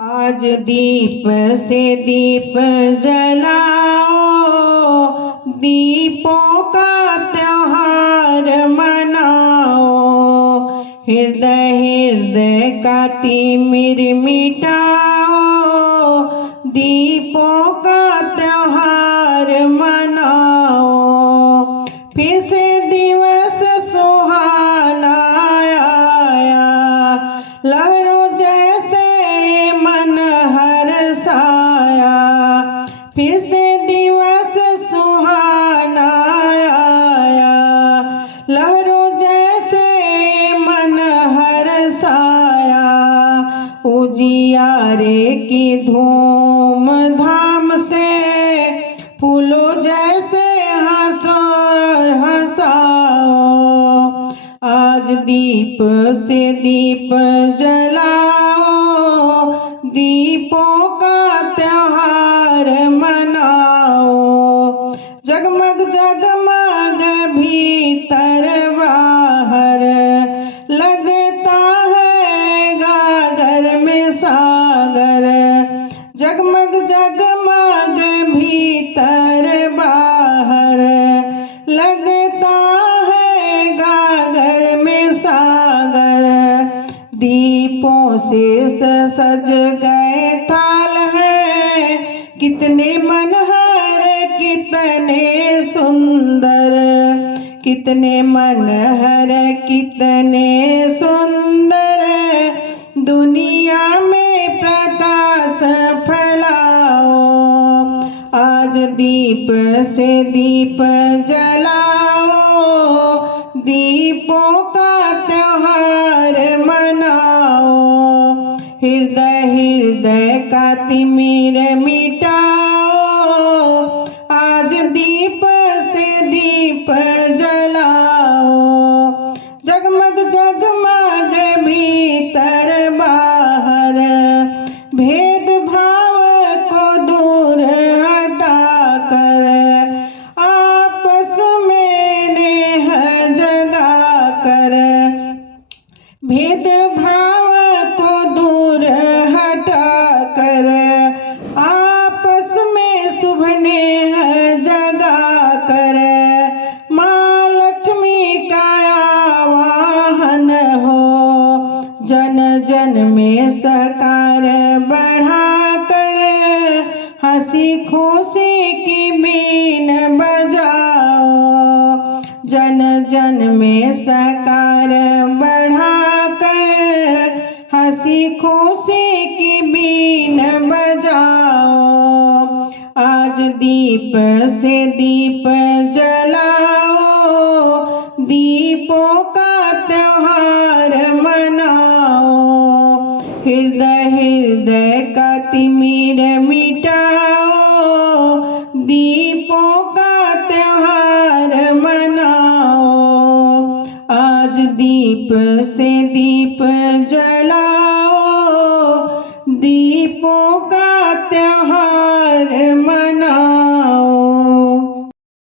आज दीप से दीप जलाओ, दीपों का त्योहार मनाओ। हृदय हृदय का तिमिर मिटाओ, दीपों का त्योहार मनाओ। फिर से दिवस सुहाना आया, लहरों जैसे मन हर्षाया। फिर से दिवस सुहाना आया, लहरों जैसे मन हर्षाया। उजियारे की धूम धाम से फूलों जैसे हंसो हंसाओ। आज दीप से दीप जलाओ, दीपों का त्योहार मनाओ। जगमग जगमग भीतर बाहर, लगता है गागर में सागर। जगमग जगमग भीतर बाहर, लगता है गागर में सागर। दीपों से सज गए थाल हैं, कितने मनहर कितने सुंदर। कितने मनहर कितने सुंदर, दुनिया में प्रकाश फैलाओ। आज दीप से दीप जलाओ, दीपों का त्योहार मनाओ। हृदय हृदय का तिमिर मिटाओ, आज दीप से दीप जलाओ। जगमग जगमग भीतर बाहर, भेदभाव को दूर हटाकर, आपस में नेह जगाकर। भेदभाव को दूर हटाकर, आपस में शुभ नेह जगाकर। माँ लक्ष्मी का आवाहन हो, जन जन में सहकार बढ़ाकर। हंसी खुशी की बीन बजाओ, जन जन में सहकार बढ़ाकर। हंसी खुशी की बीन बजाओ। आज दीप से दीप जलाओ, दीपों का त्योहार मनाओ। हृदय हृदय का तिमिर मिटाओ, दीपों का त्योहार मनाओ। आज दीप से दीप जलाओ,